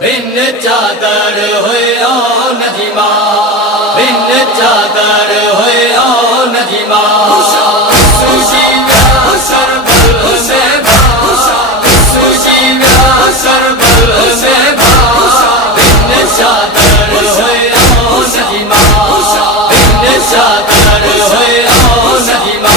बिन चादर होए ओ नजीमा, बिन चादर होए ओ नजीमा। सुशी व्यास करबल में सुशी व्यास करबल में बिन चादर होए ओ नजीमा, बिन चादर होए ओ नजीमा।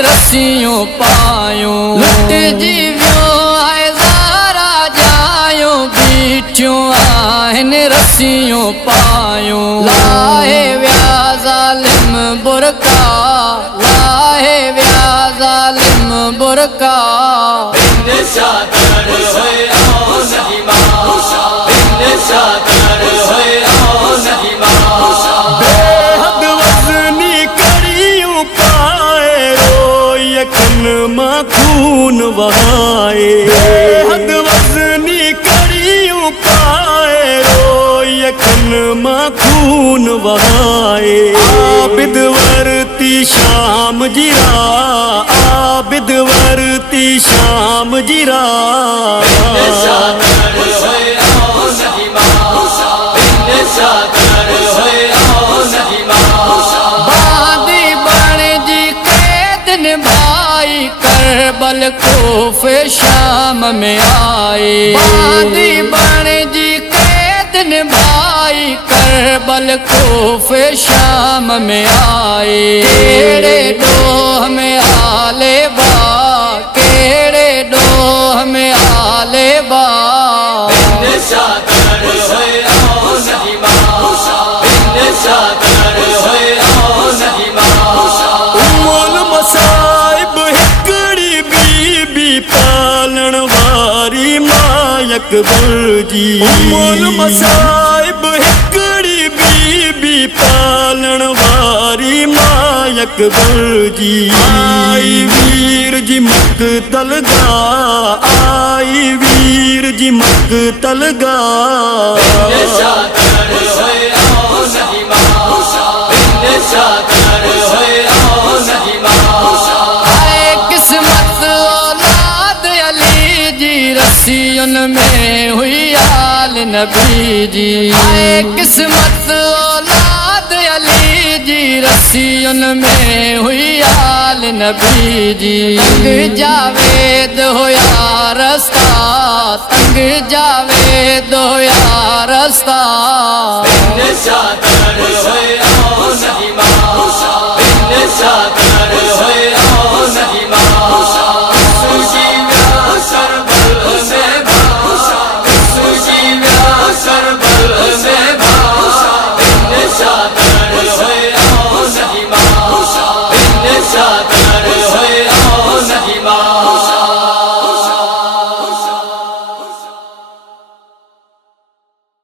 रस्सियों पायो लुट जीव्यो आए ज़ारा जायो बीचों आहिन रस्सियों पायो। लाहे व्या ज़ालिम बुरका, लाहे व्या ज़ालिम बुरका। बिन चादर होए ओ नजीमा, बिन चादर होए ओ नजीमा। बेहद वज़नी कड़ियों पाए यकन मां खून वहाए। बेहद वज़नी कड़ियों पाए यकन मां खून वहाए। आबिद वरती शाम जिरा, आबिद वरती शाम जिरा। बिन चादर होए ओ नजीमा, बिन चादर होए ओ नजीमा। बादी बन जी कैद भाई करबल कोफे शाम में आए। बादी बन जी कैद भाई करबल कोफे शाम में आए। केड़े डोह में आले बा, केड़े डोह में आले बा। बिन चादर होए ओ नजीमा, बिन चादर होए ओ नजीमा। उम्मुल मसाइब हिकड़ी बीबी पालण वारी मां अकबर जी। उम्मुल मसाइब हिकड़ी बीबी पालण वारी मां अकबर जी। आई वीर जी मक़तल गा, आई वीर जी मक़तल गा। बिन चादर होए ओ नजीमा, बिन चादर होए ओ नजीमा। हाय किस्मत औलाद अली जी रस्सियन में हुई आल नबी जी। हाय किस्मत औलाद अली जी रस्सियन में हुई आल नबी जी। तंग जावेद होया रास्ता, तंग जावेद होया रास्ता। बिन चादर होए ओ